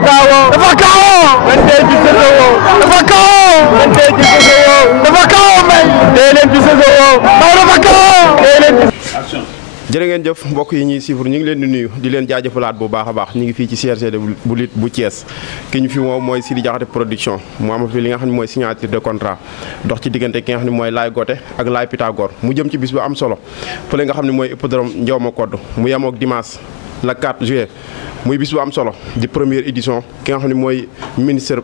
dafa kaawoo. dafa kaawoo. man tey ci Sosowoo. dafa kaawoo. man tey ci Sosowoo. dafa kaawoo may. tey leen ci Sosowoo. may dafa kaawoo. tey leen ci. jërë ngeen jëf mbokk yi ñuy suivre ñu ngi leen di nuyu di leen jaajëfalaat bu baax a baax ñu ngi fii ci CRG bu lutte bu Thiès ki ñu fi moom mooy Sidi Diakhaté production mu amal fi li nga xam ne mooy signature de contrat dox ci diggante ki nga xam ne mooy Laye Gothé ak Laye Pythagore mu jëm ci bis bu am solo fële nga xam ne mooy hippodrome Ndiawma Codou mu yemook dimanche le 4 juillet muy bis bu am solo di première édition ki nga xam ne mooy ministre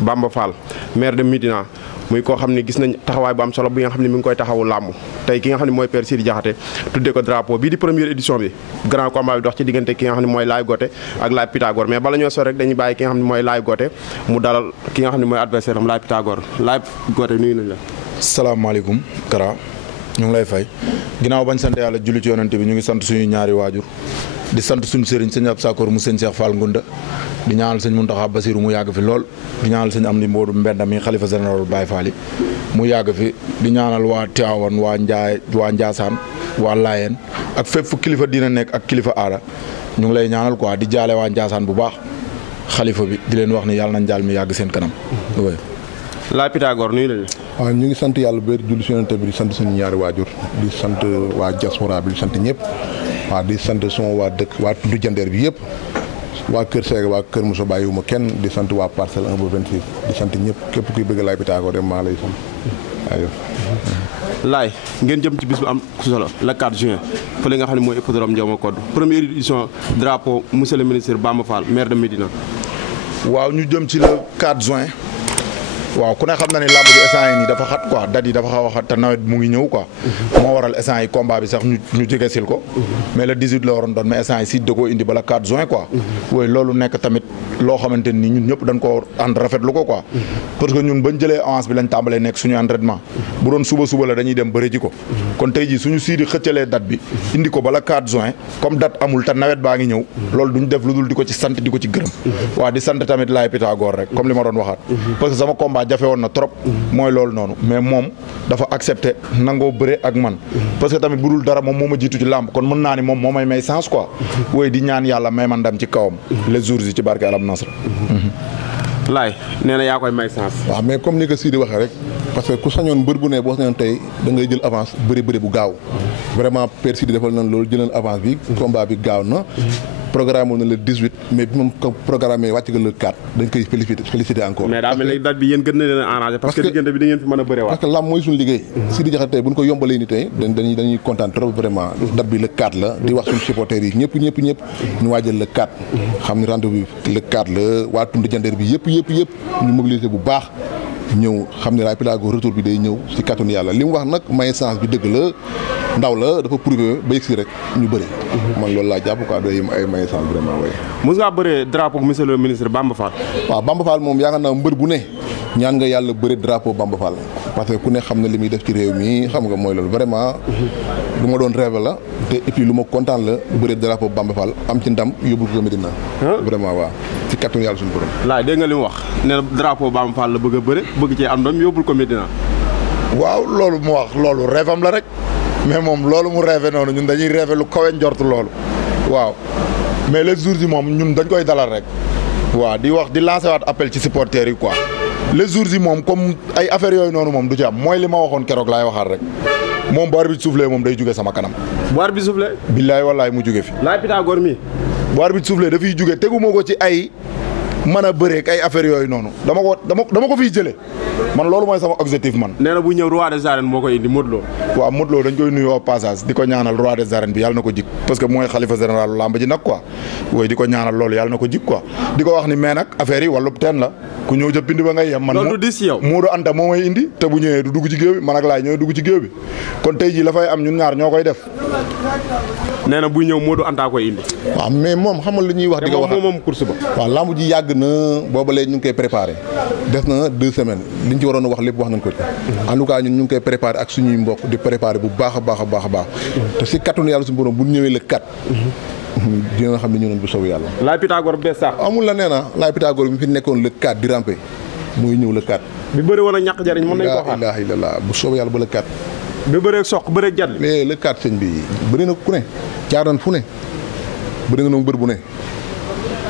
Bamba Fall maire de Médina muy koo xam ne gis nañ taxawaay bu am solo bi nga xam ne mi ngi koy taxawu làmb tey ki nga xam ne mooy Père Sidi Diakhaté tuddee ko drapeau bii di première édition bi grand combat bi dox ci diggante ki nga xam ne mooy Laye Gothé ak Laye Pythagore mais bala ñoo sor rek dañuy bàyyi ki nga xam ne mooy Laye Gothé mu dalal ki nga xam ne mooy adversaire am Laye Pythagore Laye Gothé nuyu nañ la. salaamaaleykum Kara ñu ngi lay fay ginnaaw bañ sant yàlla julli ci yonante bi ñu ngi sant suñu ñaari waajur di sant suñu sëriñ sëñ Abdou Sakor mu sëñ Cheikh Fall Ngunda di ñaanal sëñ Mountakha Bassirou mu yàgg fi lool di ñaanal sëñ Amdi Mboodu Mbenda mi xalifa général Baye Fall mu yàgg fi di ñaanal waa Tivaouane waa Ndiassane waa Layeen ak fépp fu kilifa dina nekk ak kilifa aada ñu ngi lay ñaanal quoi di jaale waa Ndiassane bu baax xalifa bi di leen wax ni yàlla nañ jaal mi yàgg seen kanam. Laye Pythagore nuyu nañ la. waaw ñu ngi sant yàlla ba julli si yonent bi di sant suñu ñaari waajur di sant waa diaspora bi di sant ñëpp waaw di sant suma waa dëkk waa Tundu Jandeer bi yëpp waa Kër Seega waa Kër Moussa bàyyiwuma kenn di sant waa parcelle 1 ba 26 di sant ñëpp képp kuy bëgg Laye Pythagore dem maa lay sant aywa. Laye ngeen jëm ci bis bu am solo le 4 juin fële nga xam ne mooy hippodrome Ndiawma Codou première édition drapeau monsieur le ministre Bamba Fall maire de Médina. waaw ñu jëm ci le 4 juin. waaw ku ne xam na ni làmb ji instant yi nii dafa xat quoi date yi dafa xaw a xat te nawet mu ngi ñëw quoi moo waral instant yi combat bi sax ñu jege sil ko mais le 18 la waroon doon mais instant yi si da koo indi ba le 4 juin quoi wooy loolu nekk tamit loo xamante ni ñun ñëpp dañ ko ànd rafetlu ko quoi parce que ñun bañ jëlee avance bi lañ tàmbalee nekk suñu entraînement bu doon suba la dañuy dem bëri ji ko kon tey jii suñu siidi xëccalee date bi indi ko ba le 4 juin comme date amul te nawet baa ngi ñëw loolu duñ def lu dul di ko ci sant di ko ci gërëm waaw di sant tamit Laye Pythagore rek comme li ma doon waxaat parce que sama combat jafe woon na trop mooy loolu noonu mais moom dafa accepté nangoo bëre ak man parce que tamit bu dul dara moom moo ma jiitu ci làmb kon mën naa ni moom moo may sens quoi wooy di ñaan yàlla may man ndam ci kawam les jours yi ci barke alam nasra. Laye nee na yaa koy may sens. waaw mais comme ni ko Sidi waxee rek parce que ku sañoon mbër bu ne boo sañoon tey da ngay jël avance bëri bu gaaw vraiment Père Sidi defal nañ loolu jëleen avance bi combat bi gaaw na programme na le 18 mais bi moom programme wàcc nga le 4 dañ koy féliciter encore. mais daa mel ni date bi yéen gën na leen arrangé parce que diggante bi da ngeen fi mën a bëre waat. parce que lamb mooy suñu liggéey. Sidi Diakhaté tey bu ñu ko yombalee ni tey dañuy kontaan trop vraiment date bi le 4 la di wax suñu supporters yi ñëpp ñu waajal le 4 xam ni rendez-vous bi le 4 la waa Tundu Jandeer bi yëpp ñu mobiliser bu baax ñëw xam ne Laye Pythagore retour bi day ñëw si kàttanu yàlla li mu wax nag may sens bi dëgg la ndaw la dafa prouvé ba yegsi rek ñu bëri. man loolu laa jàpp quoi day ay may sens vraiment way. mos ngaa bëree drapeau monsieur le ministre Bamba Fall. waaw Bamba Fall moom yaakaar naa mbër bu ne ñaan nga yàlla bëri drapeau Bamba Fall parce que ku ne xam na li muy def ci réew mi xam nga mooy loolu vraiment lu ma doon rêve la te et puis lu ma kontaan la bëri drapeau Bamba Fall am ci ndam yóbbul ko Medina. vraiment waaw ci kàttanu yàlla suñu borom. Laye dégg nga li mu wax nee na drapeau Bamba Fall la bëgg a bëre bëgg cee am ndam yóbbul ko Medina. waaw loolu mu wax loolu rêve am la rek mais moom loolu mu rêvé noonu ñun dañuy rêvé lu kawe njort loolu waaw mais les jours yi moom ñun dañ koy dalal rek waaw di wax di lancer waat appel ci supporters yi quoi les jours yi moom comme ay affaires yooyu noonu moom du ci am mooy li ma waxoon keroog laay waxaat rek moom bu arbitre soufflé moom day jóge sama kanam. bu arbitre soufflé. billaay wallaay mu jóge fi. Laye Pythagore mi. bu arbitre soufflé dafay jóge teguma ko ci ay mën a bëreek ay affaires yooyu noonu dama ko fiy jëlee man loolu mooy sama objectif man. nee na bu ñëw roi des arènes moo koy indi Modou Lo. waaw Modou Lo dañ koy nuyu au passage di ko ñaanal roi des arènes bi yàlla na ko jik parce que mooy xalifa général lamb ji nag quoi wooy di ko ñaanal loolu yàlla na ko jik quoi di ko wax ni mais nag affaire yi wàllub teen la ku ñëw ca pind ba ngay yem man loolu du dis yow Modou Anta moo may indi te bu ñëwee du dugg ci géew bi man ak Laye ñooy dugg ci géew bi kon tey jii la fay am ñun ñaar ñoo koy def. nee na buy ñëw Modou Anta koy indi. waaw mais moom xamal lu ñuy wax di ko wax moom course ba. waaw lamb ji yàgg na booba léegi ñu ngi koy préparé des na 2 semaines liñ ci waroon a wax lépp wax nañ ko ci en tout cas ñun ñu ngi koy préparé ak suñuy mbokk di préparé bu baax a baax te si kattanu yàlla suñu borom bu ñëwee le 4 dina nga xam ne ñëw nañ bu soobee yàlla. Laye Pythagore bees sax. amul la nee na Laye Pythagore bi fi nekkoon le 4 di rampe mooy ñëw le 4. bi bëri woon a ñàkk jariñ mën nañ ko xaar. la ilaha illallah bu soobee yàlla ba le 4. bi bëree soq bëree jàll. mais le 4 sëñ bi bëri na ku ne jaar nañ fu ne bëri nga noonu bër bu ne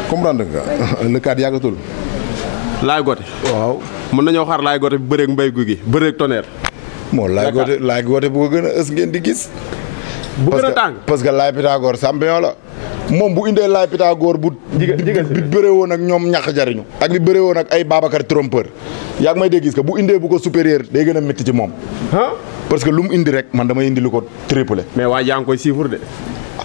comprendre nga le 4 yàggatul. Laay Gothé. waaw. mën nañoo xaar Laay Gothé bi bëreeg Mbaye Gouy Gui bëreeg Tonnerre. moo Laay Gothé bu ko gën a ës ngeen di gis. bu gën a tàng parce que Laay Pythagore champion la. moom bu indee Laay Pythagore bu. bi bëree woon ak ñoom ñàkk jariñu. ak bi bëree woon ak ay Babacar trompeur. yaa ngi may dégg gis que bu indee bu ko supérieur day gën a métti ci moom. parce que lu mu indi rek man damay indi lu ko triplé. mais waa yaa ngi koy siifur de.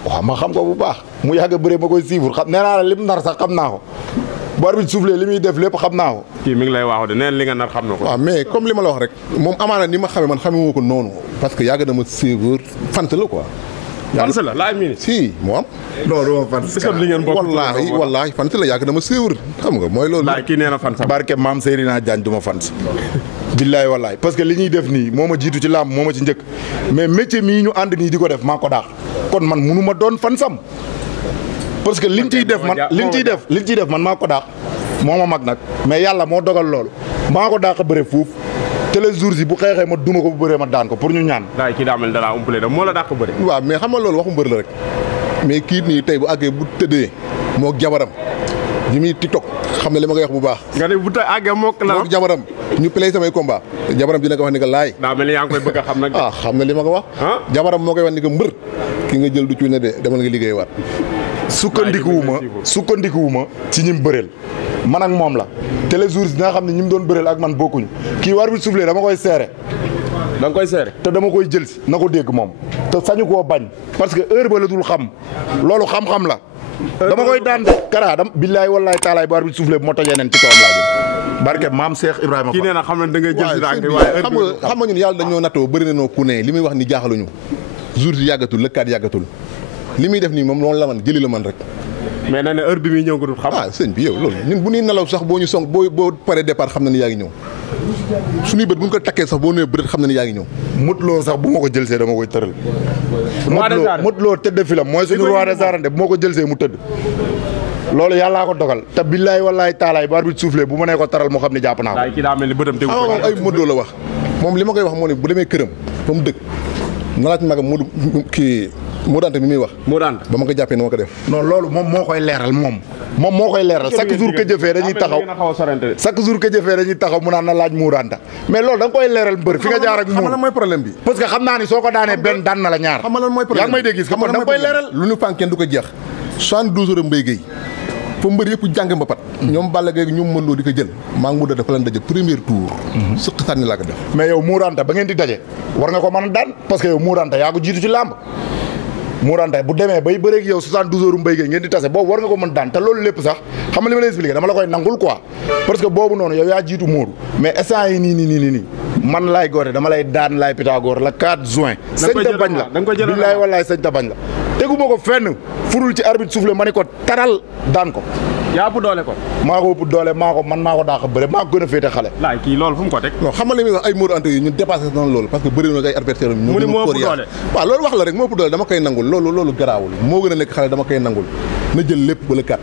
waaw ma xam ko bu baax mu yàgg a bëree ma koy siifur xam nee naa la lim nar sax xam naa ko. bu arbitre soufflé li muy def lépp xam naa ko. kii mi ngi lay waaxu de neen li nga nar xam na ko. waaw mais comme li ma la wax rek moom amaana ni ma xamee man xamee woo ko noonu parce que yàgg na ma suivre fant la quoi. fant la laaj mi. si moo am. non non fan. est-ce que li ngeen bokk wallaahi fant la yàgg na ma suivre xam nga mooy loolu. laaj kii nee na fan sax. barke maam Seydina Diagne du ma fan. billaay wallaay parce que li ñuy def nii moo ma jiitu ci làmb moo ma ci njëkk mais métier mii ñu ànd nii di ko def maa ko daax kon man munu ma doon fan sam parce que liñ ciy def man maa ko daax moo ma mag nag mais yàlla moo dogal loolu maa ko daax a bëre fuuf te les jours yi bu xeexee ma duma ko bu bëree ma daan ko pour ñu ñaan. daay kii daa mel dalaa umpale da moo la dàq bëre. waaw mais xam nga loolu waxu mbër la rek mais kii nii tey bu àggee bu tëddee moo jabaram yi muy TikTok xam ne li ma koy wax bu baax. nga ne bu tey àggee mook la. moo jabaram ñu play samay combat jabaram dina ko wax ni que laay. daa mel ni yaa ngi koy bëgg a xam nag. xam na li ma ko wax. jabaram moo koy wax ni que mbër ki nga jël du ci ne de demal nga liggéey waat. sukkandikuwuma ci ñim bëreel man ak moom la te les jours dina xam ne ñi mu doon bëreel ak man bokkuñu kii war bi soufflé dama koy seere. da nga koy seere. te dama koy jël si na ko dégg moom te sañu koo bañ parce que heure ba la dul xam loolu xam-xam la. dama koy daan de Kara billaay wallaay taalaay bu war bi soufflé bu ma tojee nen ci kawam laa jëm barke maam Cheikh Ibrahima kii nee na xam ne da ngay jël si xam nga ñun yàlla dañoo nattoo bëri na noo ku ne li muy wax ni jaaxaluñu jour yi yàggatul lëkkaat yàggatul li muy def nii moom loolu la man jëli la man rek. mais nee na heure bi muy ñëw nga dul xam. sëñ bi yow loolu ñun bu ñuy nelaw sax boo ñu song boo paree départ xam na ni yaa ngi ñëw suñuy bët bu ñu ko takkee sax boo nee bët xam na ni yaa ngi ñëw. Modou Lo sax bu ma ko jël see dama koy tëral. Modou Lo tëdd fi la mooy suñu roi des arènes bu ma ko jël see mu tëdd. loolu yàllaa ko dogal te billaay wallaay taalaay bu arbitre soufflé bu ma nee ko taral moo xam ne jàpp naa ko. kii daa mel ni bëtam tegu ko moom ay Modou Lo la wax moom li ma koy wax moo ne bu demee këram fa mu dëkk na laaj magam Modou kii Modou Anta mi muy wax. Modou Anta ba ma ko jàppee ni ma ko def. non loolu moom moo koy leeral moom moo koy leeral chaque jour que jëfee dañuy taxaw chaque jour que jëfee dañuy taxaw mu naan na laaj Modou Anta mais loolu da nga koy leeral mbër fi nga jaar ak xam nga lan mooy problème bi. parce que xam naa ni soo ko daanee benn daan na la ñaar. xam nga lan mooy problème yaa ngi may dégg gis nga da nga koy leeral. lu ñu fànk kenn du ko jeex 72 heures Mbaye Guèye fa mbër yëpp jàng mbapat ñoom Balla Gaye ñoom mën loo di ko jël maa ngi mu dafa leen daje premier tour sëq sànni laa ko def mais yow Modou Anta ba ngeen di daje war nga ko mën a daan parce que yow Modou Anta yaa ko jiitu ci làmb Modou Anta bu demee bay bëreeg yow 72 heures Mbaye Guèye ngeen di tase boobu war nga ko mën daan te loolu lépp sax xam nga li ma lay expliqué dama la koy nangul quoi parce que boobu noonu yow yaa jiitu Modou mais instant yi nii man Laay Gothé dama lay daan Laay Pythagore la 4 juin sëñ ta bañ la billaay wallaay sëñ ta bañ la teguma ko fenn furul ci arbitre soufflé ma ne ko taral daan ko yaa ëpp doole ko maa ko ëpp doole maa ko daax a bëre maa ko gën a féete xale laay kii loolu fu mu ko teg non xam nga li muy wax ay Modou Anta yi ñun dépassé nañ loolu parce que bëri na ay adversaire mu ni moo ëpp doole waaw loolu wax la rek moo ëpp doole dama koy nangul loolu garaawul moo gën a nekk xale dama koy nangul na jël lépp bala kat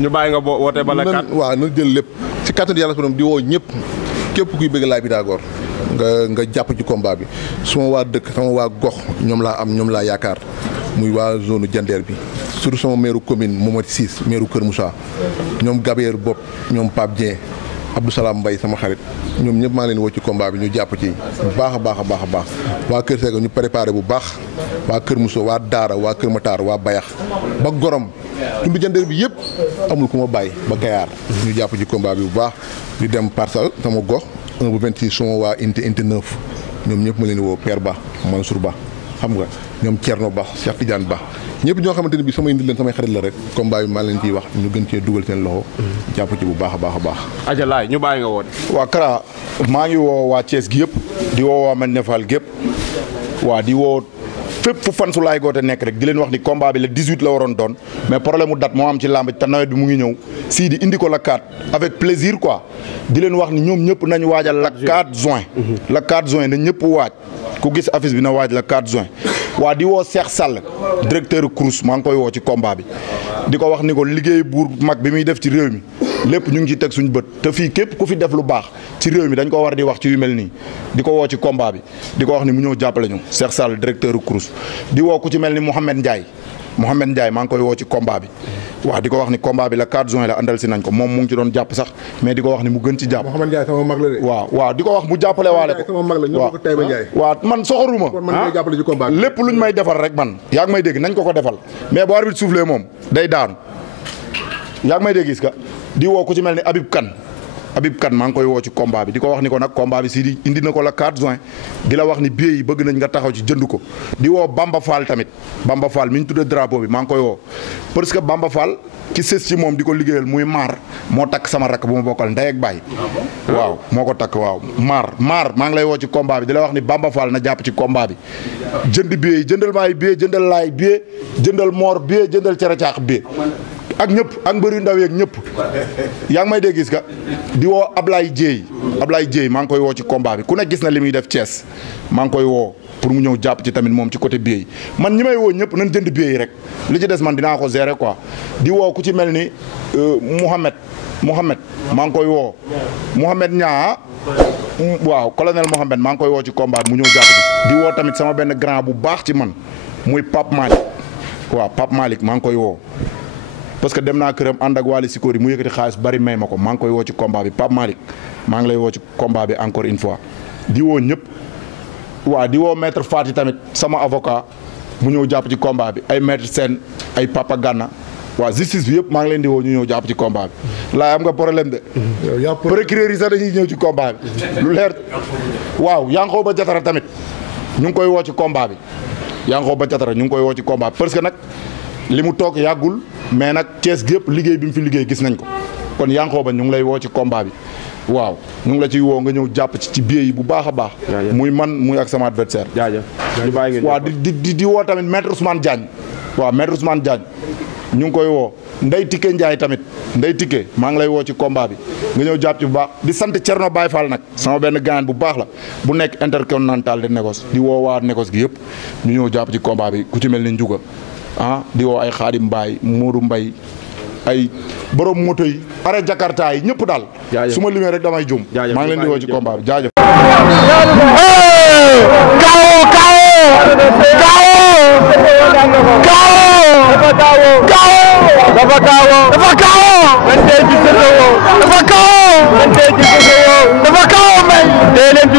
ñu bàyyi nga woote bala kat waaw na jël lépp si kàttanu yàlla di woo ñëpp képp kuy bëgg Laay Pythagore nga jàpp ci combat bi suma waa dëkk sama waa gox ñoom laa am ñoom laa yaakaar muy waa zone Jandeer bi surtout sama maire commune Momati Ciss maire Kër Moussa ñoom Gabriel Bopp ñoom Pape Dieng Abdou Salam Mbaye sama xarit ñoom ñëpp maa leen woo ci combat bi ñu jàpp ci bu baax a baax waa Kër Sega ñu préparé bu baax waa Kër Moussa waa Daara waa Kër Matar waa Bayax ba Gorom tund Jandeer bi yëpp amul ku ma bàyyi ba Gayaar ñu jàpp ci combat bi bu baax di dem Parcelles sama gox 1 bu 26 suma waa unité 9 ñoom ñëpp ma leen woo Père Ba Mansour Ba xam nga ñoom Thierno Ba Cheikh Tidiane Ba ñëpp ñoo xamante ne bi samay indi leen samay xarit la rek combat bi maa leen ciy wax ñu gën cee dugal seen loxo jàpp ci bu baax a baax aja laay ñu bàyyi nga woote waa Kara maa ngi woo waa Thiès gi yëpp di woo waa Medina Fall gépp waa di woo fépp fu fan su Laay Gothé nekk rek di leen wax ni combat bi le 18 la waroon doon mais problème mu date moo am ci làmb te nawet bi mu ngi ñëw sii di indi ko la 4 avec plaisir quoi di leen wax ni ñoom ñëpp nañu waajal la 4 juin la 4 juin na ñëpp waaj ku gis affiche bi na waaj la 4 juin waa di woo Cheikh Sall directeur Crous maa ngi koy woo ci combat bi di ko wax ni ko liggéey buur mag bi muy def ci réew mi lépp ñu ngi ci teg suñu bët te fii képp ku fi def lu baax ci réew mi dañ ko war di wax ci yu mel nii di ko woo ci combat bi di ko wax ni mu ñëw jàppale ñu Cheikh Sall directeur Crous di woo ku ci mel ni Mouhamed Ndiaye Mouhamed Ndiaye maa ngi koy woo ci combat bi waaw di ko wax ni combat bi la 4 juin la andal si nañ ko moom mu ngi ci doon jàpp sax mais di ko wax ni mu gën ci jàpp. Mouhamed Ndiaye sama mag la de. waaw di ko wax mu jàppale waale ko. sama mag la ñoo ko Taïba Ndiaye. waaw man soxoruma. kon man ngay jàppale ci combat bi. lépp luñ may defal rek man yaa ngi may dégg nañ ko defal mais bu arbitre soufflé moom day daanu yaa ngi may dégg gis ka di woo ku ci mel ni Habib Kane maa ngi koy woo ci combat bi di ko wax ni ko nag combat bi Sidi indi na ko la 4 juin di la wax ni billet yi bëgg nañ nga taxaw ci jënd ko di woo Bamba Fall tamit Bamba Fall mi ñu tuddee drapeau bi maa ngi koy woo parce que Bamba Fall ki sës ci moom di ko liggéeyal muy maar moo takk sama rakk bu ma bokkal ndey ak baay waaw moo ko takk waaw maar maa ngi lay woo ci combat bi di la wax ni Bamba Fall na jàpp ci combat bi jënd billet yi jëndal maay billet jëndal laay billet jëndal moor billet jëndal cere caax billet ak ñëpp ak mbëri ndaw yeeg ñëpp yaa ngi may dégg gis ka di woo Ablaye Dieye maa ngi koy woo ci combat bi ku ne gis na li muy def Thiès maa ngi koy woo pour mu ñëw jàpp ci tamit moom ci côté billet yi man ñi may woo ñëpp nañ jënd billet yi rek li ci des man dinaa ko gérer quoi di woo ku ci mel ni Mouhamed maa ngi koy woo Mouhamed ñaa waaw colonel Mouhamed maa ngi koy woo ci combat bi mu ñëw jàpp ci di woo tamit sama benn grand bu baax ci man muy Pape Malick waaw Pape Malick maa ngi koy woo parce que dem naa këram ànd ak Waly Sikori mu yëkkati xaalis bari may ma ko maa ngi koy woo ci combat bi Pape Malick maa ngi lay woo ci combat bi encore une fois di woo ñëpp waaw di woo maître Fati tamit sama avocat mu ñëw jàpp ci combat bi ay maître Sène ay Papa Gana waaw justice bi yëpp maa ngi leen di woo ñu ñëw jàpp ci combat bi laay am nga problème de procureur yi sax dañuy ñëw ci combat bi lu leer waaw Yankhoba Diattara tamit ñu ngi koy woo ci combat bi Yankhoba Diattara ñu ngi koy woo ci combat bi parce que nag li mu toog yàggul mais nag Thiès gi yëpp liggéey bi mu fi liggéey gis nañ ko kon Yankhoba ñu ngi lay woo ci combat bi waaw ñu ngi la ciy woo nga ñëw jàpp ci billet yi bu baax a baax. muy man muy ak sama adversaire. waaw di woo tamit maître Ousmane Diagne waaw maître Ousmane Diagne ñu ngi koy woo Ndeye Tické Ndiaye tamit Ndeye Tické maa ngi lay woo ci combat bi nga ñëw jàpp ci bu baax di sant Thierno Baye Fall nag sama benn gaañ bu baax la bu nekk intercontinental de négoce di woo waa négoce gi yëpp ñu ñëw jàpp ci combat bi ku ci mel ni Ndiouga di woo ay Xaadim Mbaay Modou Mbay ay borom moto yi arrêt Jakarta yi ñëpp daal su ma limee rek damay jum maa ngi leen di woo ci combat bi jaajëf dafa kawo may dee leen ci